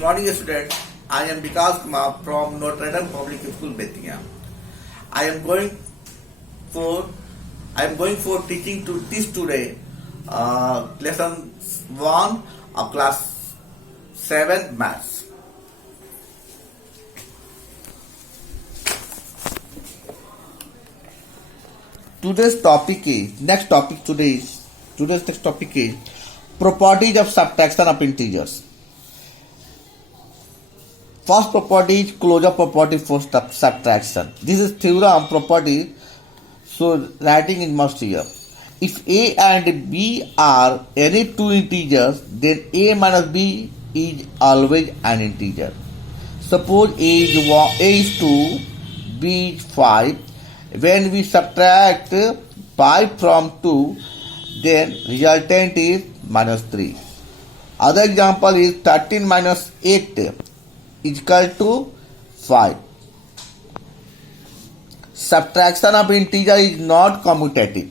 Good morning, students. I am Vikas Kumar from Notre Dame Public School, Bettiya. I am going for teaching to this today lesson 1 of class 7 maths. Today's next topic is properties of subtraction of integers. First property is closure property for subtraction. This is theorem property, so writing is must here. If a and b are any two integers, then a minus b is always an integer. Suppose a is 2, b is 5. When we subtract 5 from 2, then resultant is minus 3. Other example is 13 minus 8 is equal to 5. Subtraction of integer is not commutative.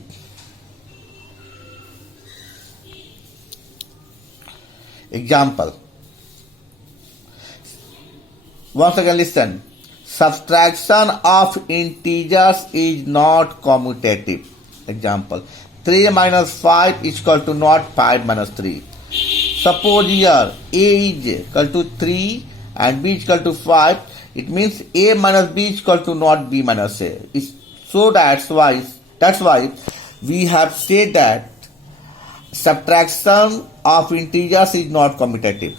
Example. Once again listen. Subtraction of integers is not commutative. Example. 3 minus 5 is equal to not 5 minus 3. Suppose here a is equal to 3 and b is equal to 5. It means a minus b is equal to not b minus a. So that's why we have said that subtraction of integers is not commutative.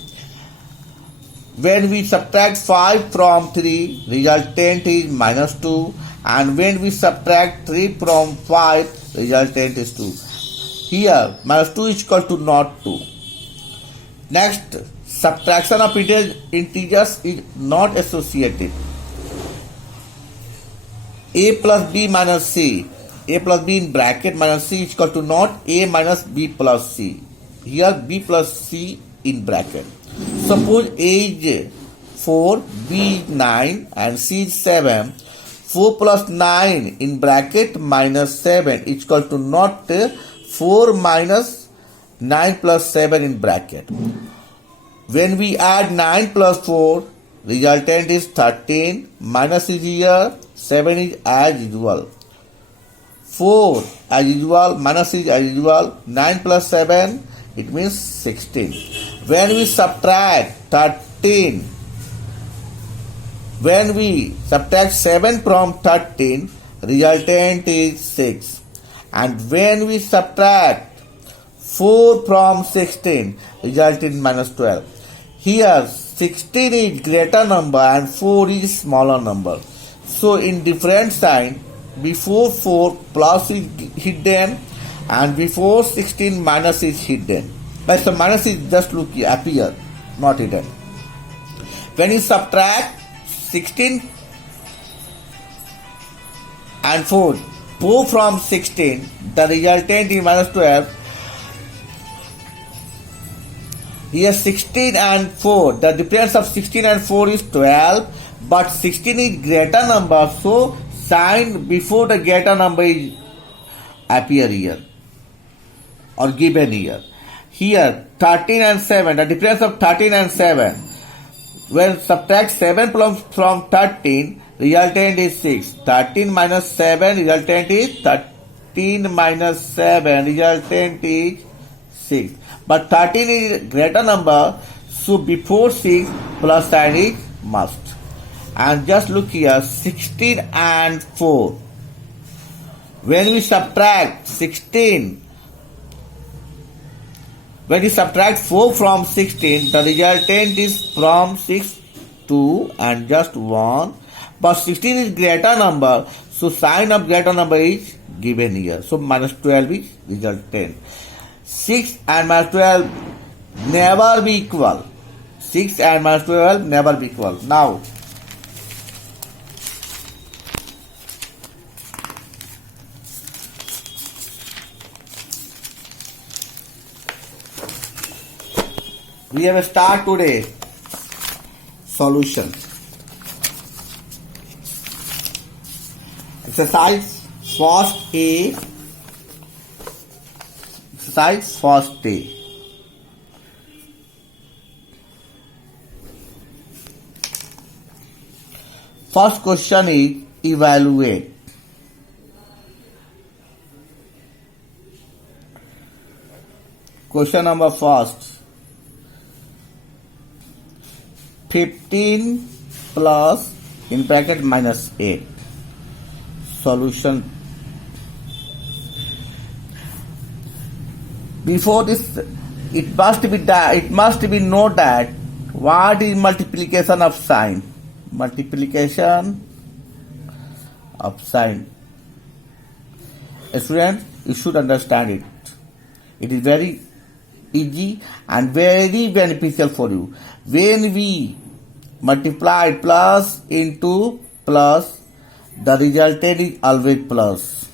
When we subtract 5 from 3, resultant is minus 2, and when we subtract 3 from 5, resultant is 2. Here minus 2 is equal to not 2. Next, subtraction of integers is not associative. A plus b minus c, a plus b in bracket minus c is equal to not a minus b plus c. Here b plus c in bracket. Suppose a is 4, b is 9 and c is 7. 4 plus 9 in bracket minus 7 is equal to not 4 minus 9 plus 7 in bracket. When we add 9 plus 4, resultant is 13, minus is here, 7 is as usual. 4 as usual, minus is as usual, 9 plus 7, it means 16. When we subtract 13, when we subtract 7 from 13, resultant is 6. And when we subtract 4 from 16, result in minus 12. Here 16 is greater number and 4 is smaller number. So in different sign, before 4 plus is hidden and before 16 minus is hidden. But the minus is just appear, not hidden. When you subtract 16 and 4 from 16, the resultant is minus 12. Here 16 and 4, the difference of 16 and 4 is 12, but 16 is greater number, so sign before the greater number is appear here or given here. Here 13 and 7, the difference of 13 and 7, when subtract 7 from 13, resultant is 6. 13 minus 7, resultant is 13 minus 7, resultant is 6. But 13 is greater number, so before 6 plus sign is must. And just look here, 16 and 4. When we subtract 16, when we subtract 4 from 16, the resultant is from 6, 2 and just 1. But 16 is greater number, so sign of greater number is given here. So minus 12 is resultant. 6 and minus 12 never be equal. 6 and minus 12 never be equal. Now, we have start today solution. Exercise first A. Exercise first A. First question is evaluate. Question number first. 15 plus in bracket minus 8. Solution. Before this, it must be known that what is multiplication of sign. Multiplication of sign. Students, you should understand it. It is very easy and very beneficial for you. When we multiply plus into plus, the resultant is always plus.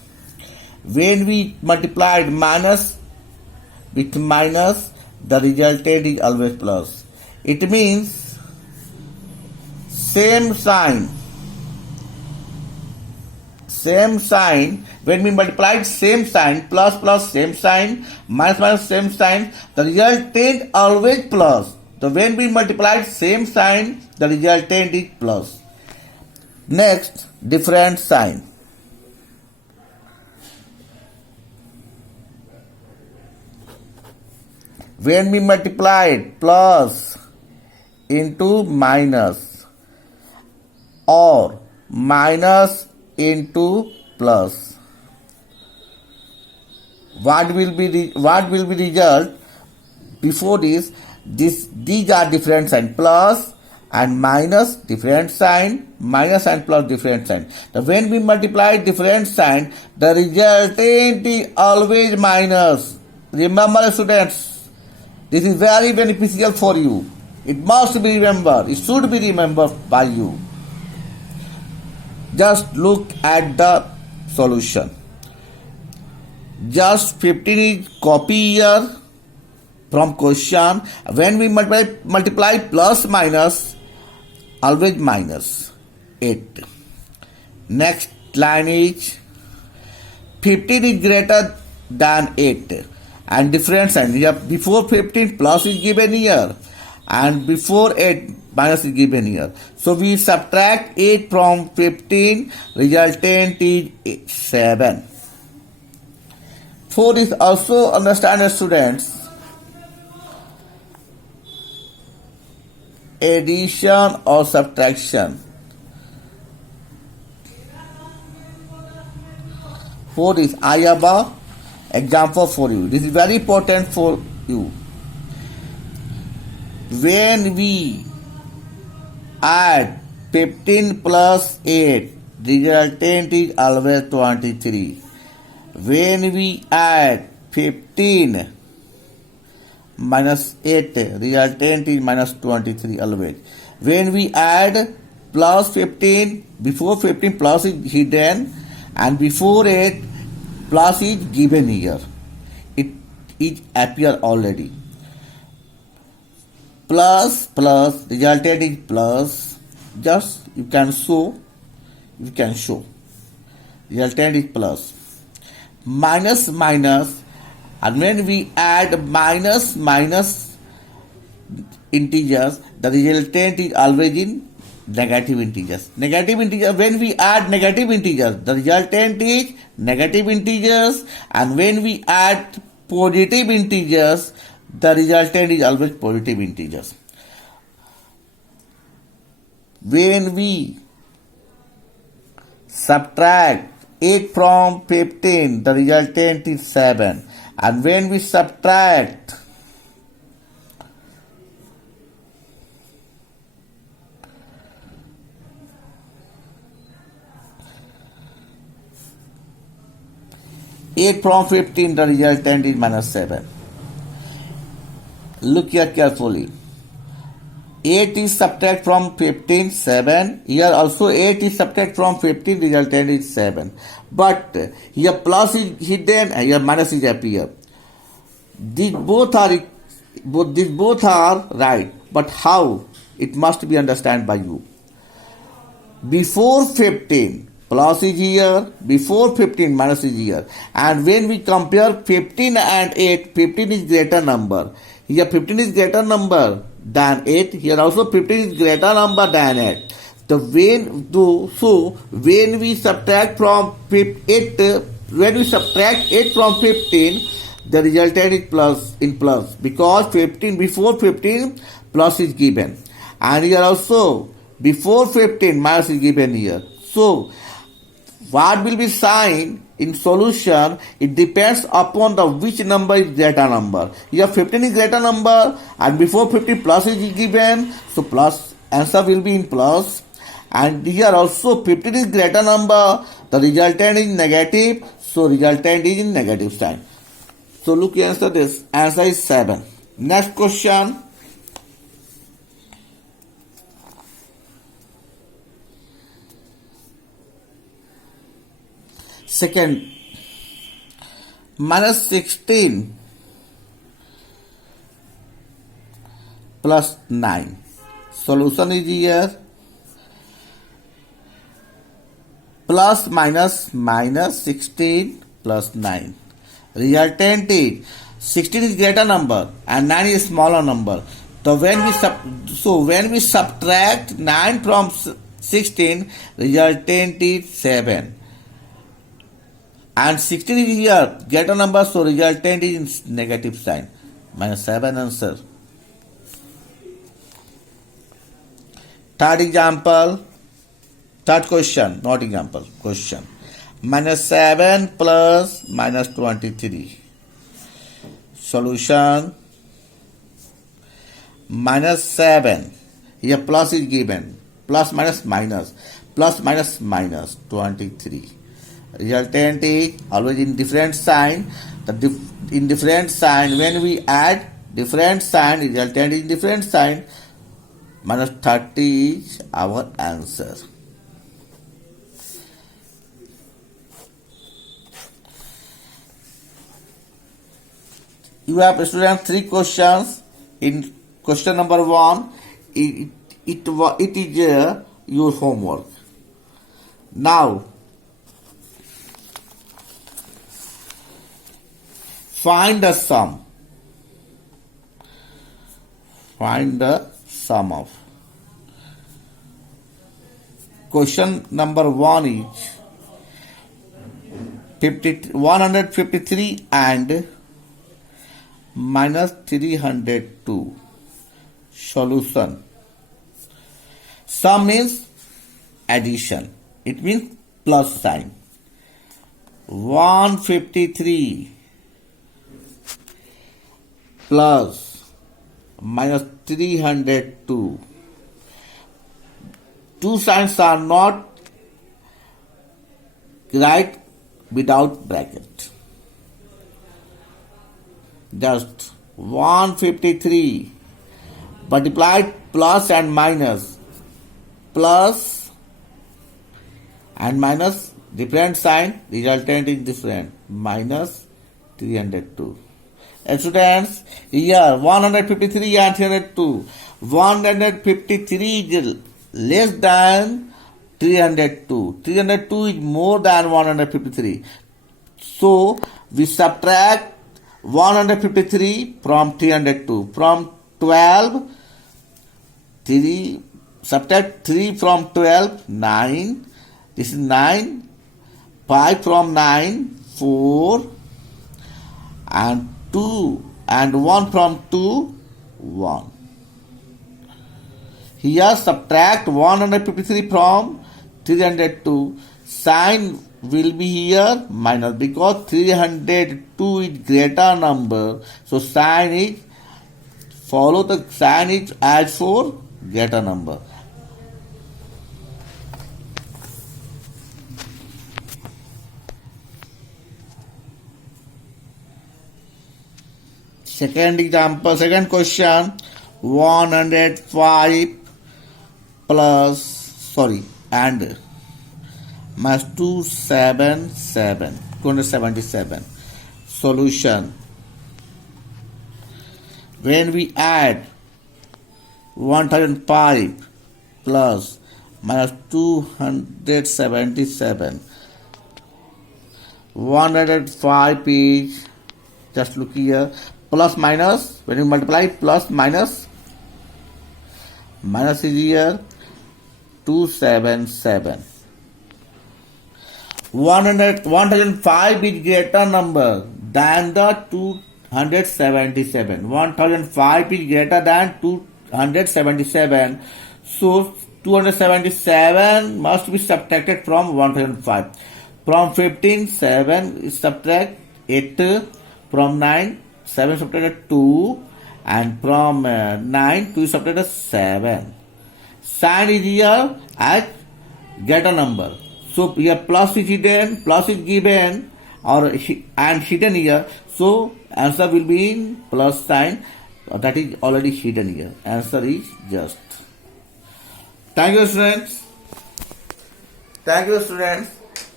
When we multiplied minus with minus, the resultant is always plus. It means same sign. When we multiplied same sign, plus plus same sign, minus minus same sign, the resultant always plus. So when we multiplied same sign, the resultant is plus. Next, different sign. When we multiplied plus into minus or minus into plus, what will be result? Before this, these are different sign. Plus and minus different sign, minus and plus different sign. So when we multiply different sign, the resultant is always minus. Remember, students, this is very beneficial for you. It must be remembered. It should be remembered by you. Just look at the solution. Just 15 is copy here from question. When we multiply plus minus, always minus 8. Next line is 15 is greater than 8 and different sign. Here before 15 plus is given here and before 8 minus is given here. So we subtract 8 from 15, resultant is 7. 4 is also understand, students. Addition or subtraction. 4 is I have a example for you. This is very important for you. When we add 15 plus 8, resultant is always 23. When we add 15 minus 8, resultant is minus 23 always. When we add plus 15, before 15 plus is hidden and before 8 plus is given here. It is appear already. Plus plus, resultant is plus. Just you can show. Resultant is plus. Minus minus, and when we add minus integers, the resultant is always in negative integers. When we add negative integers, the resultant is negative integers, and when we add positive integers, the resultant is always positive integers. When we subtract 8 from 15, the resultant is 7. And when we subtract 8 from 15, the resultant is minus 7. Look here carefully. 8 is subtract from 15, 7. Here also 8 is subtract from 15, resultant is 7. But here plus is hidden, here minus is appear. These both are right. But how? It must be understood by you. Before 15, plus is here. Before 15, minus is here. And when we compare 15 and 8, 15 is greater number. Here 15 is greater number than 8. Here also 15 is greater number than 8. The when we subtract from 8, when we subtract 8 from 15, the resultant is plus in plus, because 15 before 15 plus is given, and here also before 15 minus is given here. So what will be sign in solution? It depends upon the which number is greater number. Here 15 is greater number and before 15 plus is given, so plus answer will be in plus. And here also 15 is greater number, the resultant is negative, so resultant is in negative sign. So look, you answer this. Answer is 7. Next question. Second, minus 16 plus 9. Solution is here. Plus minus 16 plus 9. Resultant is 16 is greater number and 9 is smaller number. So when we subtract 9 from 16, resultant is 7. And 16 is here greater number, so resultant is in negative sign. Minus 7 answer. Third example. Third question, not example, question. Minus 7 plus minus 23. Solution. Minus 7. Here plus is given. Plus minus minus. Plus minus minus 23. Resultant is always in different sign. In different sign, when we add different sign, resultant is in different sign. Minus 30 is our answer. You have, students, 3 questions. In question number 1, it is your homework. Now, find the sum. Find the sum of. Question number 1 is 153 and minus 302. Solution. Sum means addition. It means plus sign. 153 plus minus 302. Two signs are not right without bracket. Just 153 multiplied plus and minus, plus and minus, different sign, resultant is different, minus 302. Students, here 153 and 302. 153 is less than 302. 302 is more than 153. So we subtract 153 from 302. From 12, 3, subtract 3 from 12, 9. This is 9. 5 from 9, 4. And 2. And 1 from 2, 1. Here subtract 153 from 302. Sign will be here minus, because 302 is greater number. So sign is, follow the sign is as for greater number. Second example, second question, 105 plus, and minus 277. Solution. When we add 1005 plus minus 277, 105 is, just look here, plus minus, when you multiply plus minus, minus is here, 277. 1005 is greater number than the 277. 1005 is greater than 277. So 277 must be subtracted from 1005. From 15, 7 is subtract 8. From 9, 7 subtracted 2. And from 9, 2 is subtracted 7. Sign is here as greater number. So here plus is hidden, and hidden here. So answer will be in plus sign. That is already hidden here. Answer is just. Thank you, students.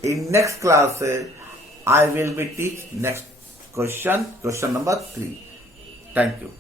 In next class, I will be teach next question number 3. Thank you.